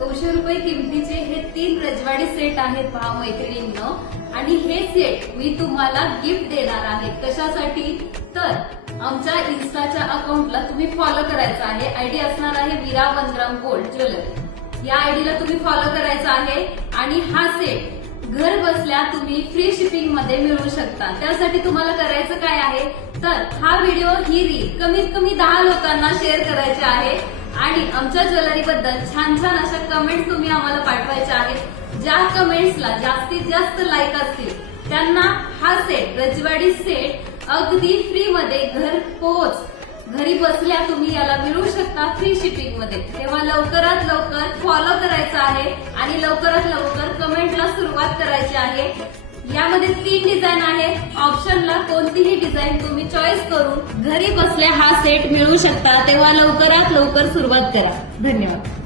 200 रुपये किमतीचे हे 3 रजवाडी सेट आहेत पहा मैत्रिणींनो. आणि हे सेट मी तुम्हाला गिफ्ट देणार आहे. कशासाठी तर आमच्या इन्स्टाच्या अकाउंटला तुम्ही फॉलो करायचं आहे. आयडी असणार आहे वीरा 1 ग्राम गोल्ड ज्वेलरी. या आयडीला तुम्ही फॉलो करायचं आहे आणि हा सेट घर बसल्या तुम्ही फ्री शिपिंग मध्ये मिळवू शकता. त्यासाठी तुम्हाला करायचं काय आहे तर हा व्हिडिओ ही रील कमीत कमी 10 लोकांना शेअर करायचे आहे आणि आमच्या ज्वेलरी बद्दल छान छान अशा कमेंट्स तुम्ही आम्हाला पाठवायच्या आहेत. ज्या कमेंट्सला जास्तीत जास्त लाईक असतील त्यांना हा सेट रजवाडी सेट अगदी फ्री मध्ये घरपोच घरी बसल्या तुम्ही याला मिळवू शकता फ्री शिपिंग मध्ये. तेव्हा लवकरात लवकर फॉलो करायचं आहे आणि लवकरात लवकर कमेंटला सुरुवात करायची आहे. यामध्ये 3 डिझाईन आहेत. ऑप्शनला कोणतीही डिझाईन तुम्ही चॉईस करून घरी बसल्या हा सेट मिळवू शकता. तेव्हा लवकरात लवकर सुरुवात करा. धन्यवाद.